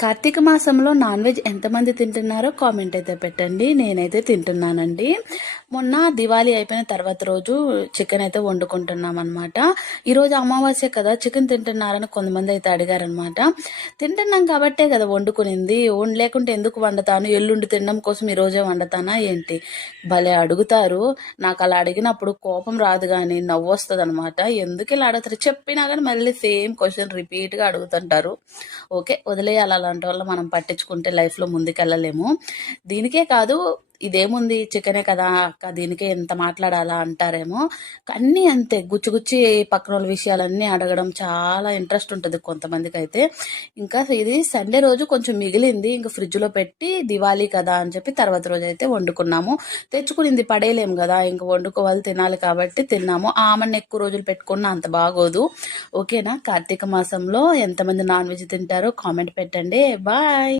కార్తీక మాసంలో non veg ఎంతమంది తింటున్నారో comment అయితే పెట్టండి. నేనైతే తింటున్నానండి. మొన్న దివాళీ అయిపోయిన తర్వాత రోజు చికెన్ అయితే వండుకుంటున్నాం అనమాట. ఈరోజు అమావాస్య కదా, చికెన్ తింటున్నారని కొంతమంది అయితే అడిగారనమాట. తింటున్నాం కాబట్టే కదా వండుకునింది, లేకుంటే ఎందుకు వండుతాను, ఎల్లుండి తినడం కోసం ఈరోజే వండుతానా ఏంటి? భలే అడుగుతారు. నాకు అలా అడిగినప్పుడు కోపం రాదు కానీ నవ్వు వస్తుంది అనమాట. ఎందుకు ఇలా అడుగుతారు చెప్పినా కానీ మళ్ళీ సేమ్ క్వశ్చన్ రిపీట్గా అడుగుతుంటారు. ఓకే, వదిలేయాలి. అలాంటి వాళ్ళు మనం పట్టించుకుంటే లైఫ్లో ముందుకెళ్ళలేము. దీనికే కాదు, ఇదేముంది చికెనే కదా అక్క, దీనికే ఎంత మాట్లాడాలా అంటారేమో. అన్నీ అంతే, గుచ్చి పక్కన వాళ్ళ విషయాలన్నీ అడగడం చాలా ఇంట్రెస్ట్ ఉంటుంది కొంతమందికి అయితే. ఇంకా ఇది సండే రోజు కొంచెం మిగిలింది, ఇంకా ఫ్రిడ్జ్లో పెట్టి దివాళీ కదా అని చెప్పి తర్వాత రోజు అయితే వండుకున్నాము. తెచ్చుకునింది పడేయలేము కదా, ఇంక వండుకోవాలి తినాలి కాబట్టి తిన్నాము. ఆమెను ఎక్కువ రోజులు పెట్టుకున్నా అంత బాగోదు. ఓకేనా? కార్తీక మాసంలో ఎంతమంది నాన్ వెజ్ తింటారో కామెంట్ పెట్టండి. బాయ్.